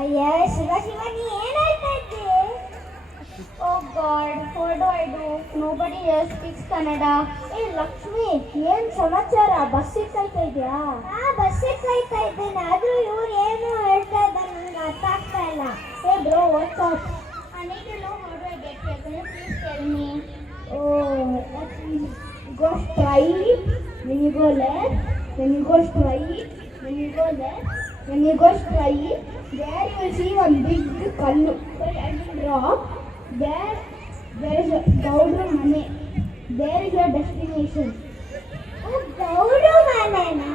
ಅಯ್ಯ ಶಿವ ಶಿವ ನೀ ಏನ್ ಹೇಳ್ತಾ ಇದ್ದೆ? Oh God, what do I do? Nobody here speaks Kannada. ಏ ಲಕ್ಷ್ಮಿ, ಏನ್ ಸಮಾಚಾರ? ಬಸ್ಸಿಗೆ ಕಾಯ್ತಾ ಇದ್ಯಾ? ಬಸ್ಸಿಗೆ ಕಾಯ್ತಾ ಇದ್ದೇನೆ. ಆದ್ರೂ ಇವ್ರು ಏನು ಹೇಳ್ತಾ ಇದ್ದಾರೆ ನನಗೆ ಅರ್ಥ ಆಗ್ತಾ ಇಲ್ಲ. Hey bro, what's up? I need to know how do I get here. Can you please tell me? Go straight. When you go left, when you go straight, when you go left, when you go straight, there you will see one big kallu. As you drop, there is a Gaudu Mane. There is your destination. Gaudu Mane na?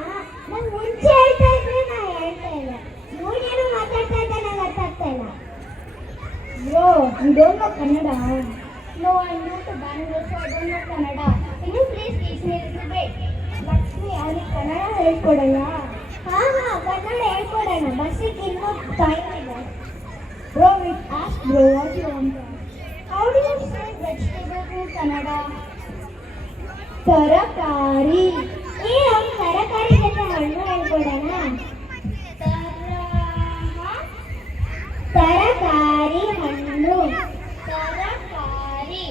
ನಾನು ಮುಂಚೆ ಹೇಳ್ತಾ ಇದ್ರೆ ನಾ ಹೇಳ್ತಾ ಇಲ್ಲ. ಇವನೇನು ಮಾತಾಡ್ತಾ ಇದ್ದ ನಂಗೆ ಅರ್ಥ ಆಗ್ತಾ ಇಲ್ಲ. Bro, you don't know Kannada? No, I'm new to Bangalore, so I don't know Kannada. Can you please teach me a little bit? Lakshmi, ಅವನಿಗೆ ಕನ್ನಡ ಹೇಳ್ಕೊಡಲ್ಲ? ಕನ್ನಡ ಹೇಳ್ಕೊಡೋಣ. ಬಸ್ಸಿಗೆ ಇನ್ನೂ ಟೈಮ್ ಇದೆ. Bro, ask bro what you want. How do you say vegetables in Kannada? ತರಕಾರಿ. ಅವ್ನು ತರಕಾರಿ ಜೊತೆ ಹಣ್ಣು ಹೇಳ್ಕೊಡೋಣ. ತರಕಾರಿ ಹಣ್ಣು. ತರಕಾರಿ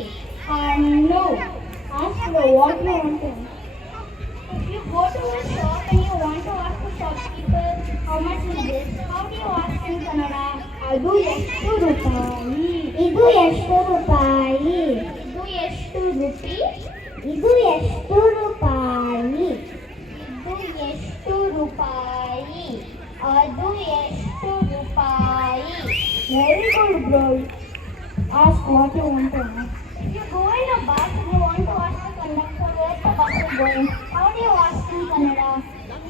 ಹಣ್ಣು. Ask bro what you want. If you go to a shop and you want to ask the shopkeeper how much is this, how do you ask in Kannada? ಅದು ಎಷ್ಟು ರೂಪಾಯಿ? ಇದು ಎಷ್ಟು ರೂಪಾಯಿ? ಇದು ಎಷ್ಟು ರೂಪಿ? ಇದು ಎಷ್ಟು ರೂಪಾಯಿ? ಇದು ಎಷ್ಟು ರೂಪಾಯಿ? ಅದು ಎಷ್ಟು ರೂಪಾಯಿ? Very good bro. Ask what you want to ask. If you go in a bus and you want to ask the conductor where the bus is going, how do you ask in Kannada?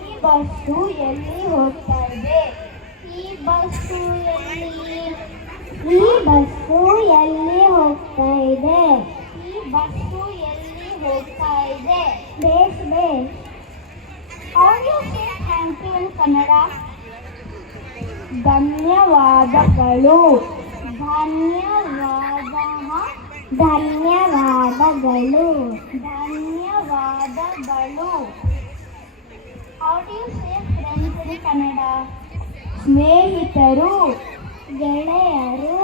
ಈ bus ಎಲ್ಲಿ ಹೋಗ್ತಾ ಇದೆ? ಈ bus ಎಲ್ಲಿ? ಈ bus ಎಲ್ಲಿ ಹೋಗ್ತಾ ಇದೆ? ಈ ಬಸ್ಸು ಎಲ್ಲಿ ಹೋಗ್ತಾ ಇದೆ? Base base. How do you say thank you in Kannada? ಧನ್ಯವಾದಗಳು. ಧನ್ಯವಾದಗಳು. ಧನ್ಯವಾದಗಳು. How do you say friends in Kannada? ಸ್ನೇಹಿತರು. ಗೆಳೆಯರು.